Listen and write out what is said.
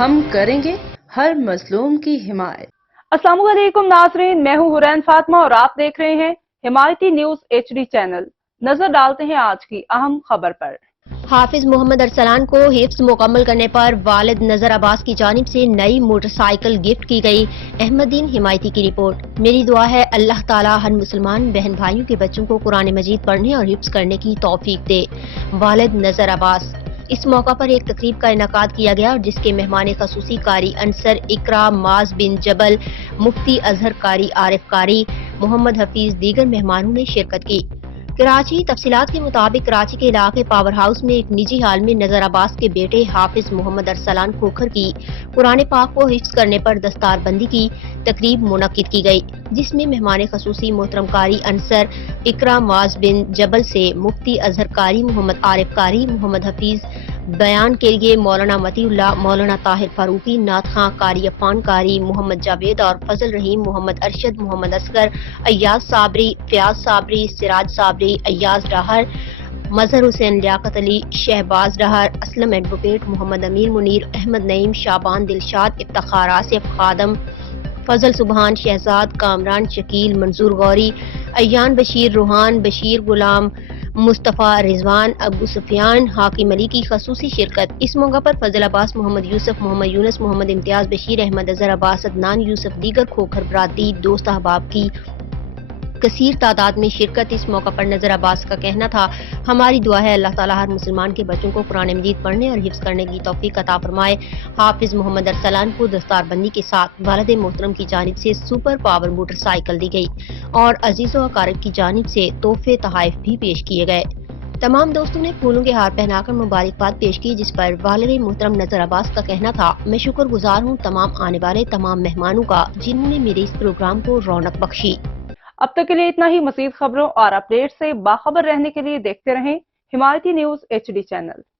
ہم کریں گے ہر مظلوم کی حمایت۔ السلام علیکم ناظرین، میں ہوں حرین فاطمہ اور آپ دیکھ رہے ہیں حمایتی نیوز HD چینل۔ نظر ڈالتے ہیں آج کی اہم خبر پر۔ حافظ محمد ارسلان کو حفظ مکمل کرنے پر والد نذر عباس کی جانب سے نئی موٹر سائیکل گفٹ کی گئی۔ احمد دین حمایتی کی رپورٹ۔ میری دعا ہے اللہ تعالیٰ ہر مسلمان بہن بھائیوں کے بچوں کو قرآن مجید پڑھنے اور حفظ کرنے کی توفیق دے۔ والد نذر عباس۔ اس موقع پر ایک تقریب کا انعقاد کیا گیا جس کے مہمان خصوصی قاری انصر اقرا معاذ بن جبل، مفتی اظہر قاری عارف قاری، محمد حفیظ دیگر مہمانوں نے شرکت کی۔ کراچی۔ تفصیلات کے مطابق کراچی کے علاقے پاور ہاؤس میں ایک نجی ہال میں نذر عباس کے بیٹے حافظ محمد ارسلان کھوکھر کی قرآن پاک کو حفظ کرنے پر دستار بندی کی تقریب منعقد کی گئی، جس میں مہمان خصوصی محترم قاری انصر اقرا معاذ بن جبل سے مفتی اظہر قاری محمد عارف قاری، محمد حفیظ بیان کے لیے مولانا متی اللہ، مولانا طاہر فاروقی، نعت خواں قاری عفان قاری، محمد جاوید اور فضل رحیم، محمد ارشد، محمد اصغر، ایاز صابری، فیاض صابری، سراج صابری، ایاز ڈاہر، مظہر حسین، لیاقت علی، شہباز ڈاہر، اسلم ایڈوکیٹ، محمد امیر منیر، احمد نعیم، شابان دلشاد، افتخار آصف، خادم، فضل سبحان، شہزاد، کامران، شکیل، منظور غوری، ایان بشیر، روحان، بشیر غلام، مصطفیٰ رضوان، ابو سفیان، حاکم علی کی خصوصی شرکت۔ اس موقع پر فضل عباس، محمد یوسف، محمد یونس، محمد امتیاز، بشیر احمد، اظہر عباس، عدنان یوسف، دیگر کھوکھر برادری، دوست احباب کی کثیر تعداد میں شرکت۔ اس موقع پر نذر عباس کا کہنا تھا، ہماری دعا ہے اللہ تعالیٰ ہر مسلمان کے بچوں کو قرآن مجید پڑھنے اور حفظ کرنے کی توفیق عطا فرمائے۔ حافظ محمد ارسلان کو دستار بندی کے ساتھ والد محترم کی جانب سے سپر پاور موٹر سائیکل دی گئی اور عزیز و اقارب کی جانب سے تحفے تحائف بھی پیش کیے گئے۔ تمام دوستوں نے پھولوں کے ہار پہنا کر مبارکباد پیش کی، جس پر والد محترم نذر عباس کا کہنا تھا، میں شکر گزار ہوں تمام آنے والے تمام مہمانوں کا جنہوں نے میرے اس پروگرام کو رونق بخشی۔ اب تک کے لیے اتنا ہی۔ مزید خبروں اور اپڈیٹ سے باخبر رہنے کے لیے دیکھتے رہیں حمایتی نیوز HD چینل۔